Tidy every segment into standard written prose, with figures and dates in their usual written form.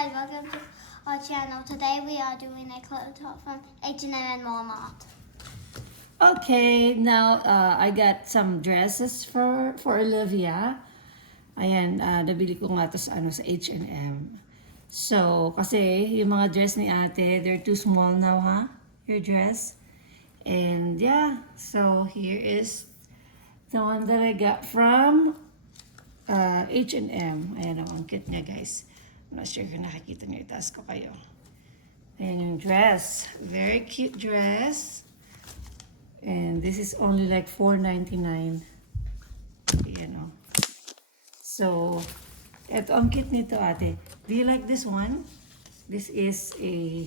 guys, welcome to our channel. Today we are doing a clothes haul from H&M and Walmart. Okay, now I got some dresses for Olivia. Ayan, nabili ko nga to sa H&M. So, kasi yung mga dress ni ate, they're too small now, ha? Your dress. And yeah, so here is the one that I got from H&M. Ayan, ang cute niya, guys. I'm not sure kung nakikita niyo, itaas ko kayo. Ayan yung dress. Very cute dress. And this is only like $4.99. Ayan o. So, eto, ang cute nito, ate. Do you like this one? This is a,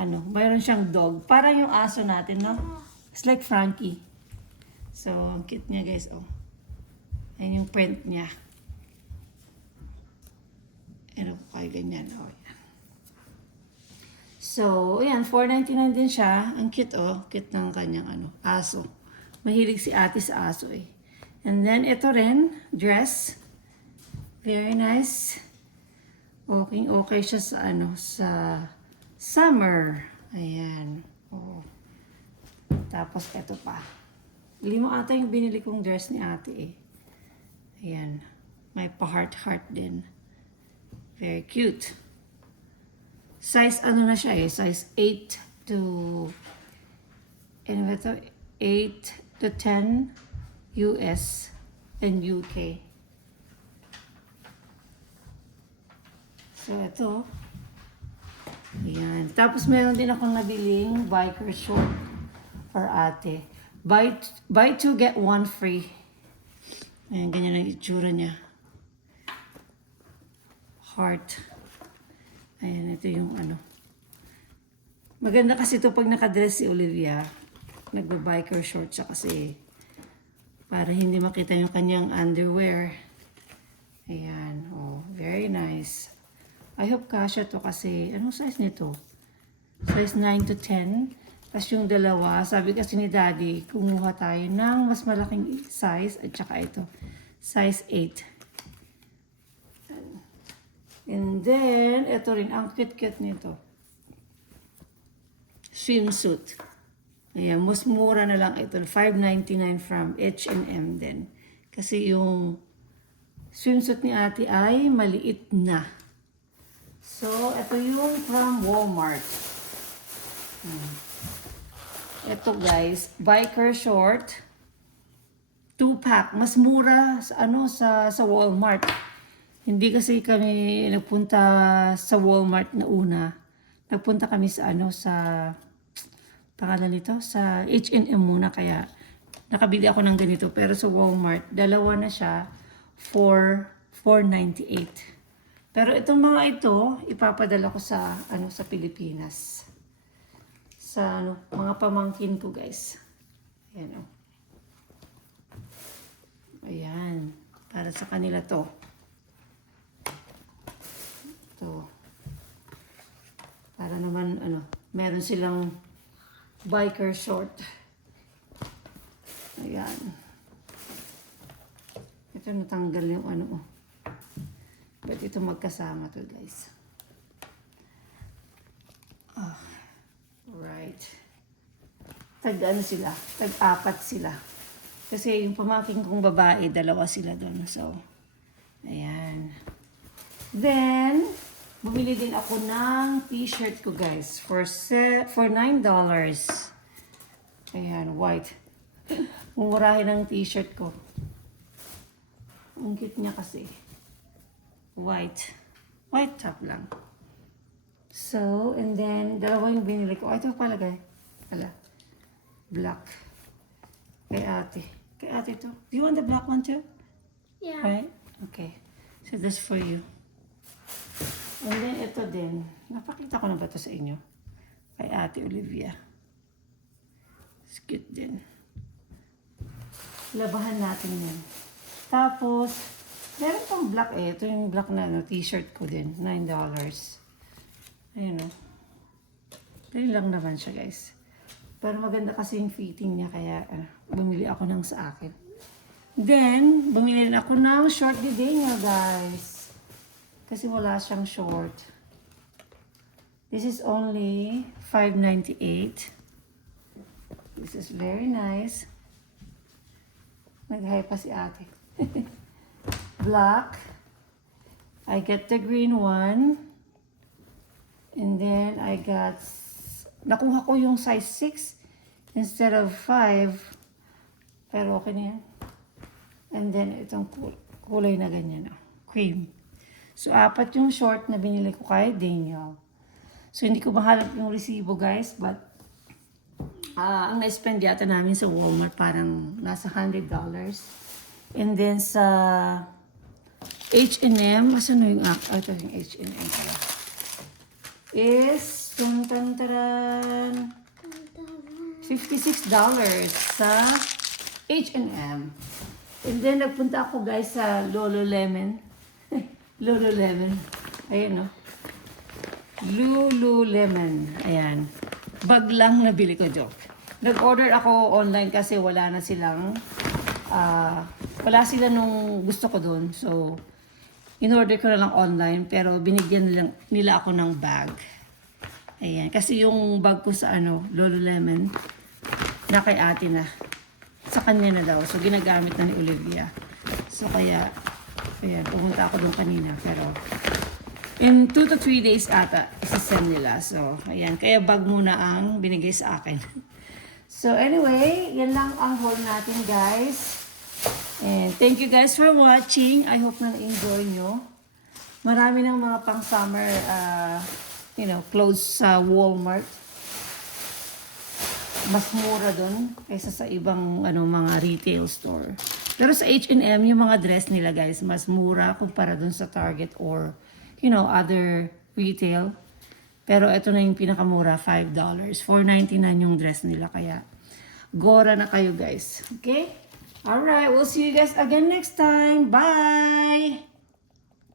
mayroon siyang dog. Parang yung aso natin, no? It's like Frankie. So, ang cute niya, guys, oh. Ayan yung print niya. Ano ko kayo ganyan, oh. Yan. So, ayan, $4.99 din siya. Ang cute, oh. Cute ng kanyang, aso. Mahilig si ate sa aso, eh. And then, ito rin, dress. Very nice. Okay siya sa, sa summer. Ayan. Oh. Tapos, ito pa. 5 ata yung binili kong dress ni ate, eh. Ayan. May pa-heart-heart din. Very cute. Size na siya, eh. Size 8 to... Ano ba ito? 8 to 10 US and UK. So, ito. Ayan. Tapos, meron din akong nabiling biker short for ate. Buy 2, get 1 free. Ayan, ganyan ang itsura niya. Heart. Ayan, ito yung Maganda kasi ito pag nakadress si Olivia. Nagba-biker short siya kasi para hindi makita yung kanyang underwear. Ayan. Oh, very nice. I hope kasya to kasi, anong size nito? Size 9 to 10. Tapos yung dalawa, sabi kasi ni Daddy, kumuha tayo ng mas malaking size at saka ito, size 8. And then, ito rin, ang cute-cute nito. Swimsuit. Ayan, mas mura na lang ito. $5.99 from H&M din. Kasi yung swimsuit ni ate ay maliit na. So, ito yung from Walmart. Ito guys, biker short. 2-pack. Mas mura sa Walmart. Hindi kasi kami nagpunta sa Walmart na una. Nagpunta kami sa sa pangalan nito, sa H&M muna kaya nakabili ako ng ganito. Pero sa Walmart, dalawa na siya for $4.98. Pero itong mga ito, ipapadala ko sa sa Pilipinas. Sa mga pamangkin ko, guys. Ayan, oh. Ayan, para sa kanila to. Ito. Para naman, meron silang biker short. Ayan. Ito natanggal yung Ba't ito magkasama to, guys? Right. Sila? Tag-4 sila. Kasi yung pamangkin kong babae, 2 sila doon. So, ayan. Then, bumili din ako ng t-shirt ko, guys. For $9. Ayan, white. Mumurahin ang t-shirt ko. Ang cute niya kasi. White. White top lang. So, and then, 2 yung binili ko. Ito pala, guys. Black. Kay ate. Kay ate to. Do you want the black one too? Yeah. Right? Okay. So, this for you. And then, ito din. Napakita ko na ba ito sa inyo? Kay ate Olivia. It's cute din. Labahan natin yan. Tapos, meron pang black eh. Ito yung black na t-shirt ko din. $9. Ayun o. Dali lang naman siya, guys. Pero maganda kasi yung fitting niya. Kaya bumili ako ng sa akin. Then, bumili rin ako ng short didenia, guys. Kasi wala siyang short. This is only $5.98. This is very nice. Nag-hi pa si ate. Black. I get the green one. And then I got, nakuha ko yung size 6 instead of 5. Pero okay na yan. And then itong kulay na ganyan. Cream. So, 4 yung short na binili ko kay Daniel. So, hindi ko mahalap yung resibo, guys. But, ang na-spend yata namin sa Walmart parang nasa $100. And then sa H&M, asan na yung ito yung H&M pala. Is, $56 sa H&M. And then, nagpunta ako guys sa Lululemon. Lululemon. Ayan, no? Lululemon. Ayan. Bag lang nabili ko, joke. Nag-order ako online kasi wala na silang, wala sila nung gusto ko doon. So, in-order ko na lang online pero binigyan nila ako ng bag. Ayan. Kasi yung bag ko sa Lululemon, na kay ate na. Sa kanya na daw. So, ginagamit na ni Olivia. So, kaya, ayan, pumunta ako doon kanina. Pero, in 2 to 3 days ata, isasend nila. So, ayan. Kaya bag muna ang binigay sa akin. So, anyway, yan lang ang haul natin, guys. And thank you guys for watching. I hope na na-enjoy nyo. Marami ng mga pang-summer, clothes sa Walmart. Mas mura dun kaysa sa ibang mga retail store. Pero sa H&M, yung mga dress nila guys, mas mura kumpara dun sa Target or, other retail. Pero ito na yung pinakamura, $5. $4.99 yung dress nila. Kaya, gora na kayo guys. Okay? Alright, we'll see you guys again next time. Bye!